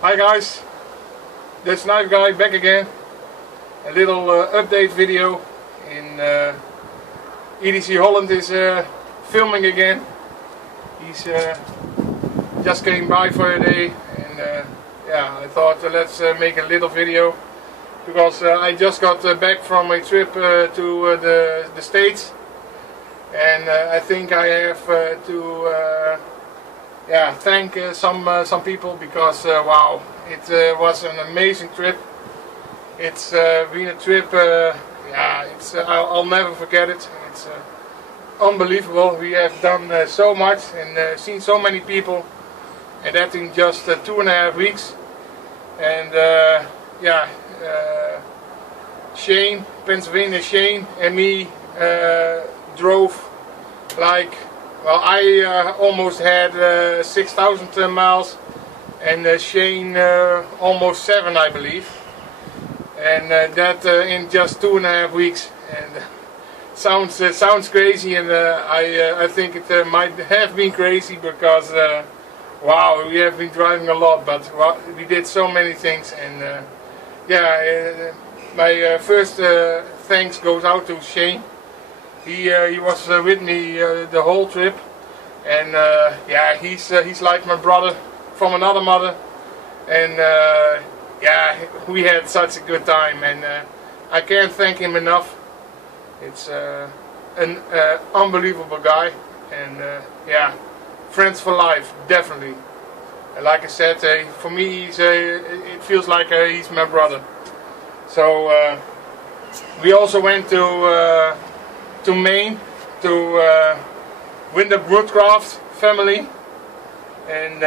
Hi guys, DutchKnifeGuy back again. A little update video. In EDC Holland is filming again. He's just came by for a day, and yeah, I thought let's make a little video because I just got back from a trip to the States, and I think I have to yeah, thank some people because wow, it was an amazing trip. It's been a trip, yeah, it's I'll never forget it. It's unbelievable. We have done so much and seen so many people, and that in just 2.5 weeks. And yeah, Shane, Pennsylvania Shane, and me drove like, well, I almost had 6,000 miles, and Shane almost 7, I believe, and that in just 2.5 weeks. And sounds crazy, and I think it might have been crazy because wow, we have been driving a lot, but well, we did so many things. And yeah, my first thanks goes out to Shane. He was with me the whole trip, and yeah, he's like my brother from another mother, and yeah, we had such a good time, and I can't thank him enough. It's an unbelievable guy, and yeah, friends for life, definitely. And like I said, for me, it feels like he's my brother. So we also went to Maine, to Winter Woodcraft family, and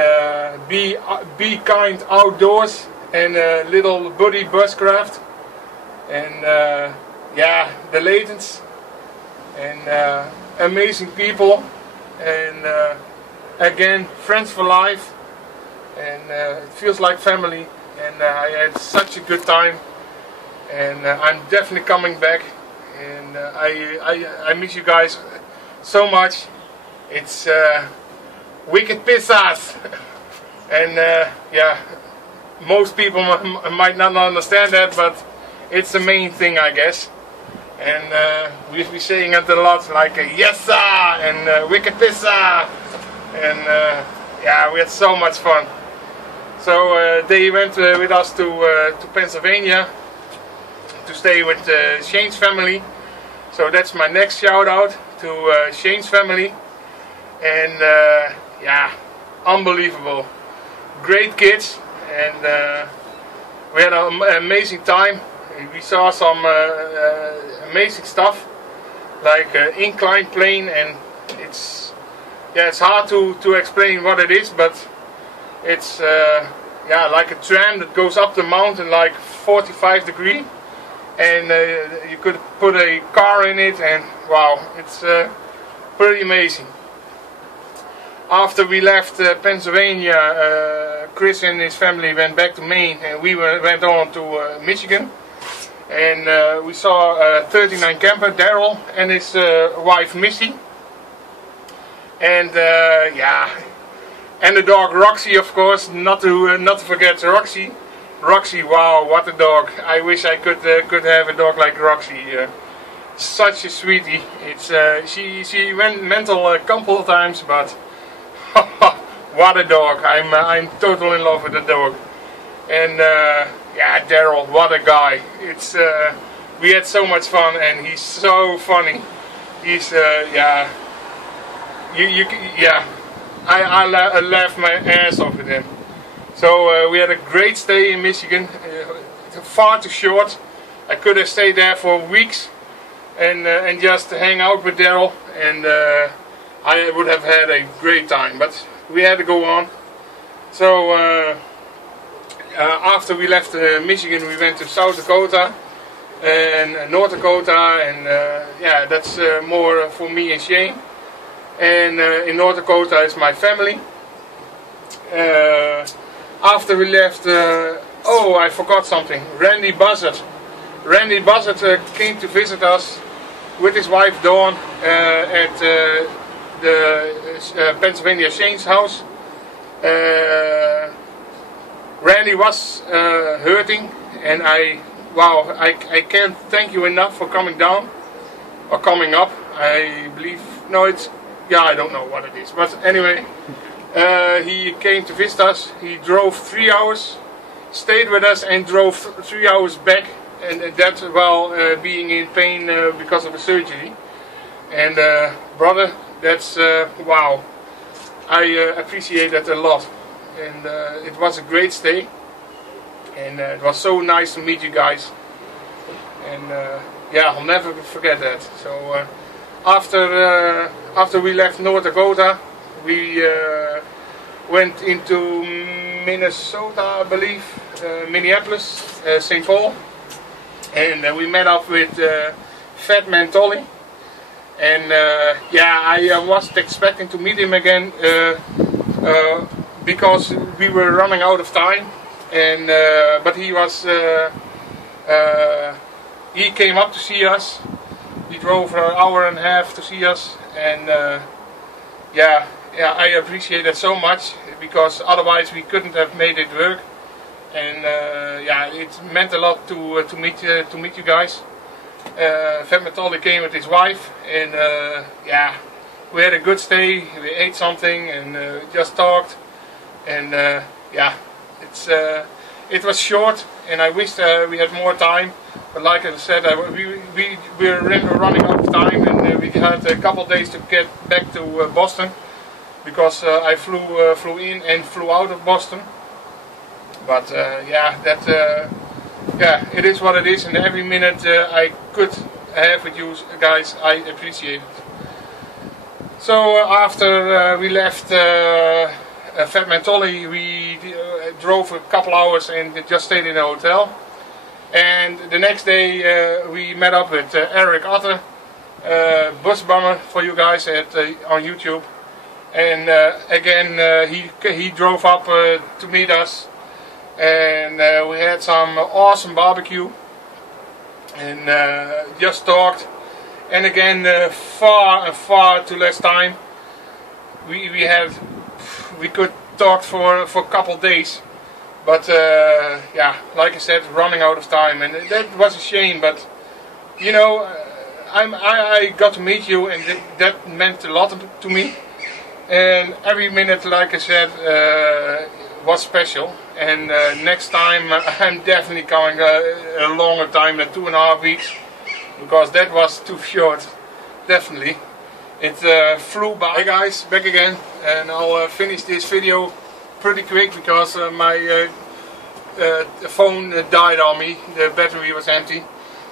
Be Kind Outdoors, and little Buddy Bushcraft, and yeah, the Laytons, and amazing people, and again, friends for life, and it feels like family, and I had such a good time, and I'm definitely coming back. And I miss you guys so much. It's wicked pizzas, and yeah, most people might not understand that, but it's the main thing, I guess. And we've been saying it a lot, like yes sir, and wicked pizza, and yeah, we had so much fun. So they went with us to Pennsylvania to stay with Shane's family. So that's my next shout out to Shane's family. And yeah, unbelievable, great kids, and we had an amazing time. We saw some amazing stuff, like incline plane, and it's, yeah, it's hard to explain what it is, but it's yeah, like a tram that goes up the mountain like 45 degrees. And you could put a car in it, and wow, it's pretty amazing. After we left Pennsylvania, Chris and his family went back to Maine, and we went on to Michigan. And we saw 39 camper, Daryl, and his wife Missy. And yeah, and the dog Roxy, of course, not to forget Roxy. Roxy, wow, what a dog! I wish I could have a dog like Roxy. Such a sweetie. It's she went mental a couple of times, but what a dog! I'm totally in love with the dog. And yeah, Daryl, what a guy! It's we had so much fun, and he's so funny. He's yeah, yeah, I laughed my ass off with him. So we had a great stay in Michigan, far too short. I could have stayed there for weeks and just hang out with Daryl, and I would have had a great time, but we had to go on. So after we left Michigan, we went to South Dakota and North Dakota, and yeah, that's more for me and Shane. And in North Dakota is my family. After we left, oh, I forgot something. Randy Buzzard came to visit us with his wife Dawn at the Pennsylvania Shane's house. Randy was hurting, and I can't thank you enough for coming down or coming up. I believe, no, I don't know what it is, but anyway, he came to visit us. He drove 3 hours, stayed with us, and drove 3 hours back, and that while being in pain because of a surgery. And brother, that's wow, I appreciate that a lot. And it was a great stay, and it was so nice to meet you guys. And yeah, I'll never forget that. So after we left North Dakota, we went into Minnesota, I believe, Minneapolis, St. Paul, and we met up with Fat Man Tolly. And yeah, I wasn't expecting to meet him again because we were running out of time. And but he was he came up to see us. He drove an hour and a half to see us, and yeah, I appreciate that so much, because otherwise we couldn't have made it work. And yeah, it meant a lot to meet you guys. Fat Metali came with his wife, and yeah, we had a good stay. We ate something and just talked, and yeah, it was short, and I wished we had more time. But like I said, we were running out of time, and we had a couple of days to get back to Boston, because I flew in and flew out of Boston. But yeah, yeah, it is what it is, and every minute I could have with you guys, I appreciate it. So after we left Fat Man Tolly, we drove a couple hours and just stayed in a hotel. And the next day we met up with Eric Otter, bus bummer for you guys on YouTube. And again, he drove up to meet us, and we had some awesome barbecue, and just talked. And again, far too less time. We could talk for a couple days. But yeah, like I said, running out of time, and that was a shame. But you know, I got to meet you, and that meant a lot to me. And every minute, like I said, was special. And next time I'm definitely coming a longer time than 2.5 weeks, because that was too short. Definitely, it flew by. Hey guys, back again, and I'll finish this video pretty quick, because my the phone died on me. The battery was empty,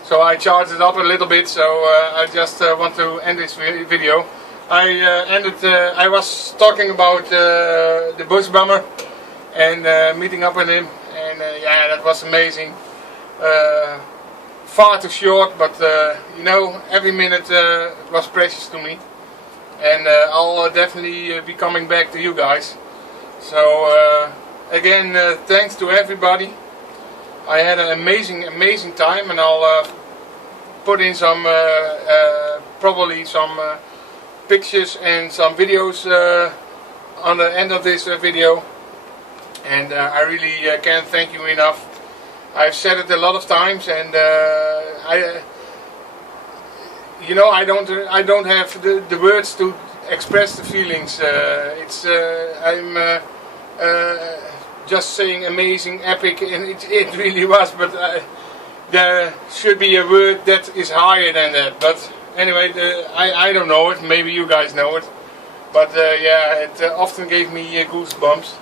so I charged it up a little bit. So I just want to end this video. I was talking about the bus bummer and meeting up with him, and yeah, that was amazing. Far too short, but you know, every minute was precious to me, and I'll definitely be coming back to you guys. So again, thanks to everybody. I had an amazing time, and I'll put in some probably some pictures and some videos on the end of this video. And I really can't thank you enough. I've said it a lot of times, and you know, I don't have the words to express the feelings. I'm just saying amazing, epic, and it really was. But there should be a word that is higher than that. But anyway, I don't know it. Maybe you guys know it. But yeah, it often gave me goosebumps.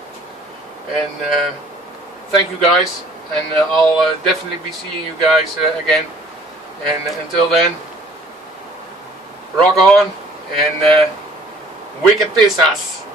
And thank you guys. And I'll definitely be seeing you guys again. And until then, rock on, and wicked piss us.